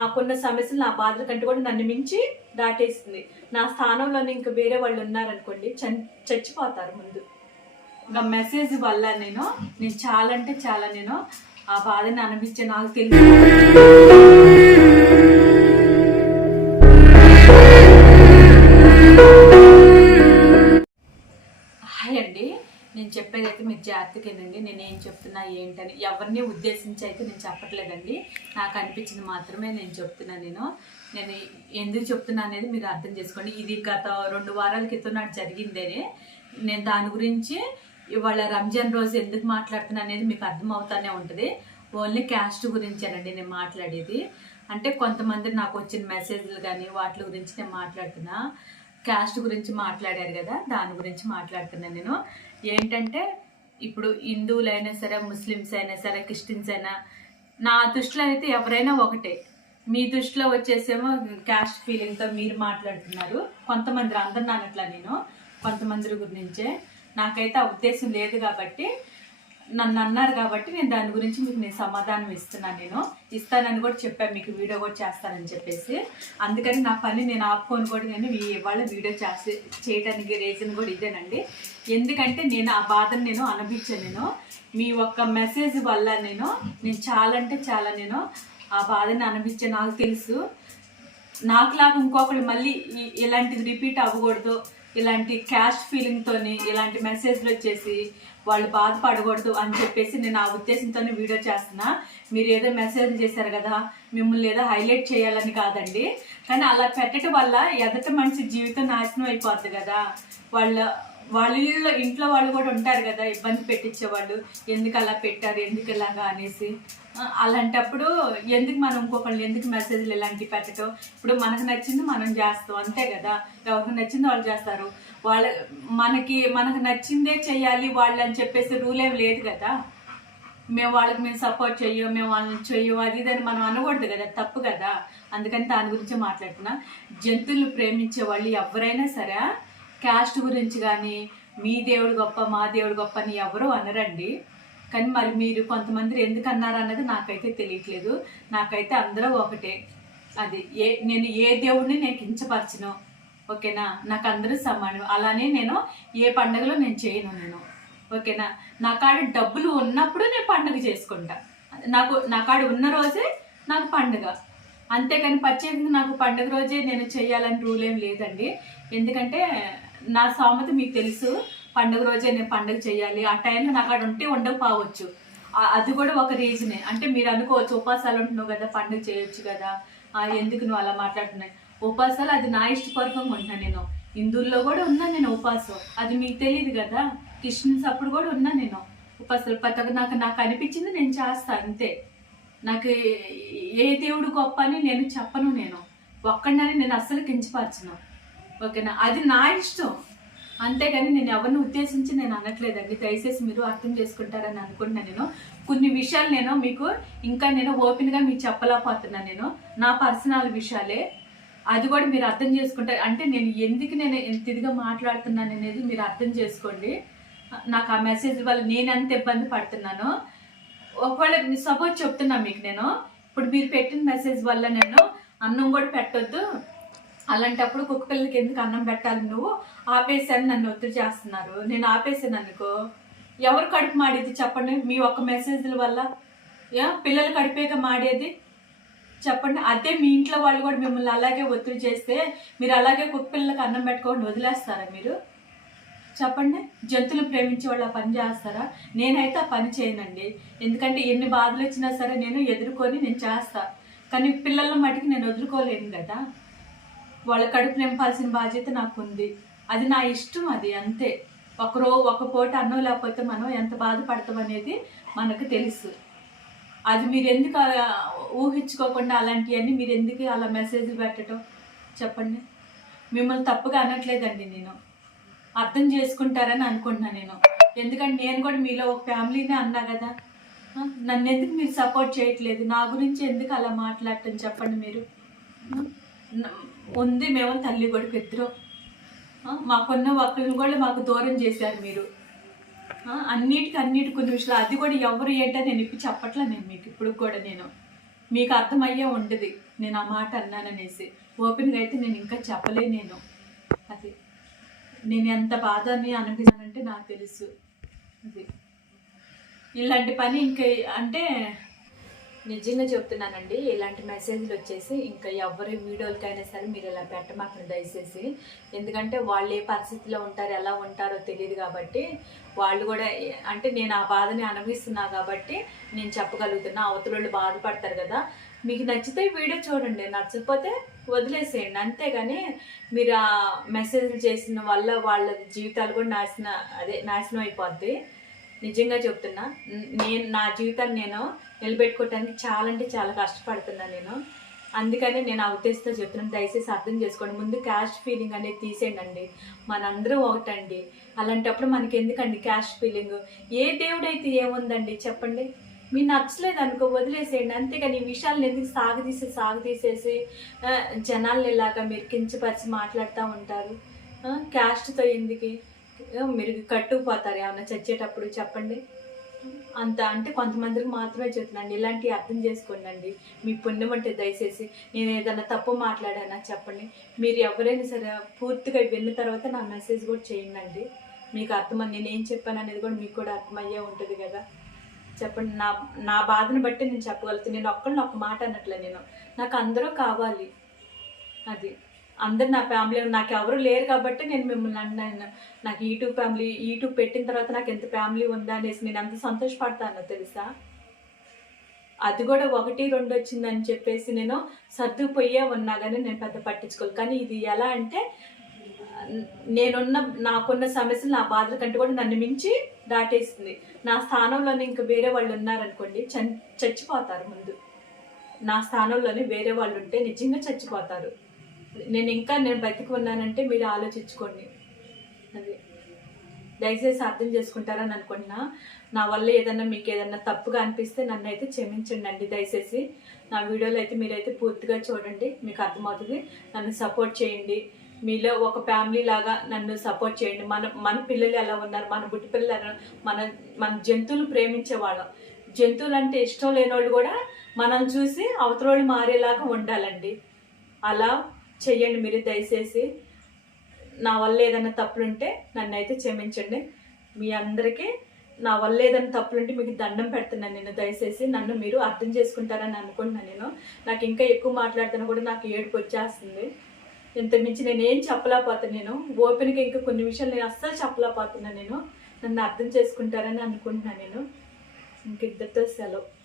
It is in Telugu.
నాకున్న సమస్యలు నా బాధల కంటే కూడా నన్ను మించి దాటేస్తుంది నా స్థానంలో ఇంకా వేరే వాళ్ళు ఉన్నారనుకోండి చన్- చచ్చిపోతారు ముందు. ఇంకా మెసేజ్ వల్ల నేను నేను చాలా అంటే చాలా నేను ఆ బాధని అనిపించే నాకు తెలుసు జాగ్రత్తగానండి నేను ఏం చెప్తున్నా ఏంటని. ఎవరిని ఉద్దేశించి అయితే నేను చెప్పట్లేదండి. నాకు అనిపించింది మాత్రమే నేను చెప్తున్నా నేను. నేను ఎందుకు చెప్తున్నా అనేది మీరు అర్థం చేసుకోండి. ఇది గత రెండు వారాల క్రితం నాకు జరిగిందేనే నేను దాని గురించి ఇవాళ రంజాన్ రోజు ఎందుకు మాట్లాడుతున్నా అనేది మీకు అర్థమవుతానే ఉంటుంది. ఓన్లీ క్యాస్ట్ గురించేనండి నేను మాట్లాడేది. అంటే కొంతమంది నాకు వచ్చిన మెసేజ్లు కానీ వాటి గురించి నేను మాట్లాడుతున్నా. క్యాస్ట్ గురించి మాట్లాడారు కదా దాని గురించి మాట్లాడుతున్నాను నేను. ఏంటంటే ఇప్పుడు హిందువులైనా సరే ముస్లిమ్స్ అయినా సరే క్రిస్టియన్స్ అయినా నా దృష్టిలో అయితే ఎవరైనా ఒకటే. మీ దృష్టిలో వచ్చేసేమో క్యాస్ట్ ఫీలింగ్తో మీరు మాట్లాడుతున్నారు. కొంతమంది అందరు నానట్లా నేను కొంతమంది గురించే. నాకైతే ఆ ఉద్దేశం లేదు కాబట్టి నన్ను అన్నారు కాబట్టి నేను దాని గురించి మీకు నేను సమాధానం ఇస్తున్నాను నేను. ఇస్తానని కూడా చెప్పాను మీకు వీడియో కూడా చేస్తానని చెప్పేసి. అందుకని నా పని నేను ఆపుకొని కూడా నేను మీ ఇవాళ వీడియో చేసే చేయడానికి రీజన్ కూడా ఇదేనండి. ఎందుకంటే నేను ఆ బాధను నేను అనుభవించాను నేను. మీ ఒక్క మెసేజ్ వల్ల నేను నేను చాలా అంటే చాలా నేను ఆ బాధని అనిపించే నాకు తెలుసు. నాకులాగా ఇంకొకటి మళ్ళీ ఇలాంటిది రిపీట్ అవ్వకూడదు. ఇలాంటి క్యాష్ ఫీలింగ్తోని ఇలాంటి మెసేజ్లు వచ్చేసి వాళ్ళు బాధపడకూడదు అని చెప్పేసి నేను ఆ ఉద్దేశంతోనే వీడియో చేస్తున్నా. మీరు ఏదో మెసేజ్ చేశారు కదా మిమ్మల్ని ఏదో హైలైట్ చేయాలని కాదండి. కానీ అలా పెట్టడం వల్ల ఎదట మనిషి జీవితం నాశనం అయిపోద్ది కదా. వాళ్ళ వాళ్ళ ఇంట్లో వాళ్ళు కూడా ఉంటారు కదా ఇబ్బంది పెట్టించే వాళ్ళు ఎందుకు అలా పెట్టారు ఎందుకు ఇలాగా అనేసి. అలాంటప్పుడు ఎందుకు మనం ఇంకొకళ్ళు ఎందుకు మెసేజ్లు ఇలాంటివి పెట్టడం ఇప్పుడు మనకు నచ్చింది మనం చేస్తాం అంతే కదా. ఎవరికి నచ్చింది వాళ్ళు చేస్తారు. వాళ్ళ మనకి మనకు నచ్చిందే చేయాలి వాళ్ళు అని చెప్పేసి రూల్ ఏం లేదు కదా. మేము వాళ్ళకి మేము సపోర్ట్ చెయ్యం మేము వాళ్ళని చెయ్యం అది ఇది అని మనం అనకూడదు కదా తప్పు కదా. అందుకని దాని గురించి మాట్లాడుతున్నా. జంతువులు ప్రేమించే వాళ్ళు ఎవరైనా సరే క్యాస్ట్ గురించి కానీ మీ దేవుడు గొప్ప మా దేవుడు గొప్ప అని ఎవరూ అనరండి. కానీ మరి మీరు కొంతమంది ఎందుకు అన్నారు అన్నది నాకైతే తెలియట్లేదు. నాకైతే అందరూ ఒకటే. అది ఏ నేను ఏ దేవుడిని నేను కించపరచను ఓకేనా? నాకు అందరూ సమానం అలానే నేను ఏ పండుగలో నేను చేయను నేను. ఓకేనా? నా కాడ డబ్బులు ఉన్నప్పుడు నేను పండుగ చేసుకుంటా. నాకు నా కాడ ఉన్న రోజే నాకు పండుగ. అంతేకాని ప్రత్యేకంగా నాకు పండుగ రోజే నేను చేయాలని రూల్ ఏం లేదండి. ఎందుకంటే నా సామెత మీకు తెలుసు. పండుగ రోజే నేను పండుగ చేయాలి. ఆ టైంలో నాకు అక్కడ ఉంటే ఉండకపోవచ్చు అది కూడా ఒక రీజనే అంటే మీరు అనుకోవచ్చు ఉపాసాలు ఉంటున్నావు కదా పండుగ చేయొచ్చు కదా. ఎందుకు నువ్వు అలా మాట్లాడుతున్నాయి ఉపాసాలు అది నా ఇష్టపూర్వకంగా ఉంటున్నా నేను. హిందువుల్లో కూడా ఉన్నా నేను ఉపాసం. అది మీకు తెలియదు కదా. క్రిస్టియన్స్ అప్పుడు కూడా ఉన్నా నేను ఉపాసాలు. పతక నాకు నాకు అనిపించింది నేను చేస్తాను అంతే. నాకు ఏ- ఏ దేవుడు గొప్ప అని నేను చెప్పను నేను. ఒక్కడినని నేను అస్సలు కించపరచను. ఓకేనా? అది నా ఇష్టం. అంతేగాని నేను ఎవరిని ఉద్దేశించి నేను అనట్లేదండి. దయచేసి మీరు అర్థం చేసుకుంటారని అనుకుంటున్నాను నేను. కొన్ని విషయాలు నేను మీకు ఇంకా నేను ఓపెన్గా మీకు చెప్పలేకపోతున్నాను నేను. నా పర్సనల్ విషయాలే. అది కూడా మీరు అర్థం చేసుకుంటారు. అంటే నేను ఎందుకు నేను ఎంత ఇదిగా మాట్లాడుతున్నాను అనేది మీరు అర్థం చేసుకోండి. నాకు ఆ మెసేజ్ వల్ల నేను ఎంత ఇబ్బంది పడుతున్నాను. ఒకవేళ సపోజ్ చెప్తున్నా మీకు నేను. ఇప్పుడు మీరు పెట్టిన మెసేజ్ వల్ల నేను అన్నం కూడా పెట్టొద్దు. అలాంటప్పుడు కుక్క పిల్లలకి ఎందుకు అన్నం పెట్టాలి నువ్వు? ఆపేసాను నన్ను ఒత్తిడి చేస్తున్నారు. నేను ఆపేసాను అనుకో. ఎవరు కడుపు మాడేది చెప్పండి? మీ ఒక్క మెసేజ్ల వల్ల. యా పిల్లలు కడిపేక మాడేది? చెప్పండి. అదే మీ ఇంట్లో వాళ్ళు కూడా మిమ్మల్ని అలాగే ఒత్తిడి చేస్తే మీరు అలాగే కుక్క పిల్లలకు అన్నం పెట్టుకోండి వదిలేస్తారా మీరు? చెప్పండి. జంతువులు ప్రేమించే వాళ్ళు ఆ పని చేస్తారా? నేనైతే ఆ పని చేయనండి. ఎందుకంటే ఎన్ని బాధలు వచ్చినా సరే నేను ఎదుర్కొని నేను చేస్తా. కానీ పిల్లల మటుకు నేను వదులుకోలేను కదా. వాళ్ళ కడుపు నింపాల్సిన బాధ్యత నాకు ఉంది అది నా ఇష్టం అది అంతే. ఒకరో ఒక పూట అన్నం లేకపోతే మనం ఎంత బాధపడతాం అనేది మనకు తెలుసు. అది మీరు ఎందుకు ఊహించుకోకుండా అలాంటివన్నీ మీరు ఎందుకు అలా మెసేజ్ పెట్టడం? చెప్పండి. మిమ్మల్ని తప్పుగా అనట్లేదండి నేను. అర్థం చేసుకుంటారని అనుకుంటున్నాను నేను. ఎందుకంటే నేను కూడా మీలో ఒక ఫ్యామిలీనే అన్నా కదా. నన్ను ఎందుకు మీరు సపోర్ట్ చేయట్లేదు? నా గురించి ఎందుకు అలా మాట్లాడటం చెప్పండి మీరు? ఉంది మేము తల్లి కొడుకు ఇద్దరు. మాకున్న ఒకరిని కూడా మాకు దూరం చేశారు మీరు. అన్నిటికీ అన్నిటి కొన్ని విషయాలు. అది కూడా ఎవరు ఏంటో నేను ఇప్పుడు చెప్పట్లే నేను మీకు. ఇప్పుడు కూడా నేను మీకు అర్థమయ్యే ఉండదు. నేను ఆ మాట అన్నాననేసి ఓపెన్గా అయితే నేను ఇంకా చెప్పలే నేను. అది నేను ఎంత బాధని అనిపిస్తానంటే నాకు తెలుసు. అది ఇలాంటి పని ఇంకా అంటే నిజంగా చెప్తున్నానండి ఇలాంటి మెసేజ్లు వచ్చేసి ఇంకా ఎవరి వీడియోలకైనా సరే మీరు ఇలా పెట్టమాకండి దయచేసి. ఎందుకంటే వాళ్ళు ఏ పరిస్థితిలో ఉంటారు ఎలా ఉంటారో తెలియదు కాబట్టి వాళ్ళు కూడా అంటే నేను ఆ బాధని అనుభవిస్తున్నా కాబట్టి నేను చెప్పగలుగుతున్నా. అవతల బాధపడతారు కదా. మీకు నచ్చితే వీడియో చూడండి నచ్చకపోతే వదిలేసేయండి. అంతేగాని మీరు ఆ మెసేజ్లు చేసిన వల్ల వాళ్ళ జీవితాలు కూడా నాశనం అదే నాశనం అయిపోద్ది. నిజంగా చెప్తున్నా. నేను నా జీవితాన్ని నేను నిలబెట్టుకోవటానికి చాలా అంటే చాలా కష్టపడుతున్నాను నేను. అందుకనే నేను ఆ ఉద్దేశంతో చెప్తున్నాను దయచేసి అర్థం చేసుకోండి. ముందు క్యాస్ట్ ఫీలింగ్ అనేది తీసేయండి మనందరూ ఒకటండి. అలాంటప్పుడు మనకి ఎందుకండి క్యాస్ట్ ఫీలింగ్ ఏ దేవుడైతే ఏముందండి చెప్పండి? మీరు నచ్చలేదు అనుకో వదిలేసేయండి. అంతేగాని ఈ విషయాలను ఎందుకు సాగదీసి సాగదీసేసి ఆ, జనాల్ని ఇలాగా మీరు కించపరిచి మాట్లాడుతూ ఉంటారు? క్యాస్ట్తో ఎందుకు? మీరు కట్టుకుపోతారు. ఏమన్నా చచ్చేటప్పుడు చెప్పండి. అంత అంటే కొంతమందికి మాత్రమే చెప్తున్నాండి ఇలాంటివి అర్థం చేసుకోండి మీ పుణ్యం అంటే దయచేసి నేను ఏదైనా తప్పు మాట్లాడానా చెప్పండి. మీరు ఎవరైనా సరే పూర్తిగా విన్న తర్వాత నా మెసేజ్ కూడా చేయండి మీకు అర్థమని నేను ఏం చెప్పాను అనేది కూడా మీకు కూడా అర్థమయ్యే ఉంటుంది కదా. చెప్పండి. నా నా బాధను బట్టి నేను చెప్పగలుగుతాను నేను ఒక్కళ్ళని ఒక మాట అన్నట్లే నేను. నాకు అందరూ కావాలి. అది. అందరు నా ఫ్యామిలీ నాకు ఎవరు లేరు కాబట్టి నేను మిమ్మల్ని అన్నాను నాకు యూట్యూబ్ ఫ్యామిలీ యూట్యూబ్ పెట్టిన తర్వాత నాకు ఎంత ఫ్యామిలీ ఉందా అనేసి నేను అంత సంతోషపడతాను తెలుసా? అది కూడా ఒకటి రెండు వచ్చిందని చెప్పేసి నేను సర్దుపోయే ఉన్నా కానీ నేను పెద్ద పట్టించుకోలేదు కానీ ఇది ఎలా అంటే నేనున్న నాకున్న సమస్యలు నా బాధల కంటే కూడా నన్ను మించి దాటేస్తుంది నా స్థానంలోనే ఇంకా వేరే వాళ్ళు ఉన్నారనుకోండి చన్- చచ్చిపోతారు ముందు. నా స్థానంలోనే వేరే వాళ్ళు ఉంటే నిజంగా చచ్చిపోతారు. నేను ఇంకా నేను బతికి ఉన్నానంటే మీరు ఆలోచించుకోండి. అది దయచేసి అర్థం చేసుకుంటారని అనుకుంటున్నా. నా వల్ల ఏదన్నా మీకు ఏదన్నా తప్పుగా అనిపిస్తే నన్ను అయితే క్షమించండి అండి దయచేసి. నా వీడియోలు అయితే మీరైతే పూర్తిగా చూడండి మీకు అర్థమవుతుంది. నన్ను సపోర్ట్ చేయండి. మీలో ఒక ఫ్యామిలీ లాగా నన్ను సపోర్ట్ చేయండి. మన మన పిల్లలు ఎలా ఉన్నారు? మన బుట్టి పిల్లలు ఎలా మన మన జంతువులు ప్రేమించే వాళ్ళం జంతువులు అంటే ఇష్టం లేని వాళ్ళు కూడా మనం చూసి అవతల వాళ్ళు మారేలాగా ఉండాలండి. అలా చెయ్యండి మీరు దయచేసి. నా వల్ల ఏదైనా తప్పులుంటే నన్ను అయితే క్షమించండి. మీ అందరికీ నా వల్ల ఏదైనా తప్పులుంటే మీకు దండం పెడుతున్నాను నేను దయచేసి. నన్ను మీరు అర్థం చేసుకుంటారని అనుకుంటున్నాను నేను. నాకు ఇంకా ఎక్కువ మాట్లాడుతున్నా కూడా నాకు ఏడుపు వచ్చేస్తుంది. ఇంత మించి నేను ఏం చెప్పలేకపోతాను నేను. ఓపెన్గా ఇంకా కొన్ని విషయాలు నేను అస్సలు చెప్పలేకపోతున్నాను నేను. నన్ను అర్థం చేసుకుంటారని అనుకుంటున్నాను నేను. ఇంక ఇద్దరితో సెలవు.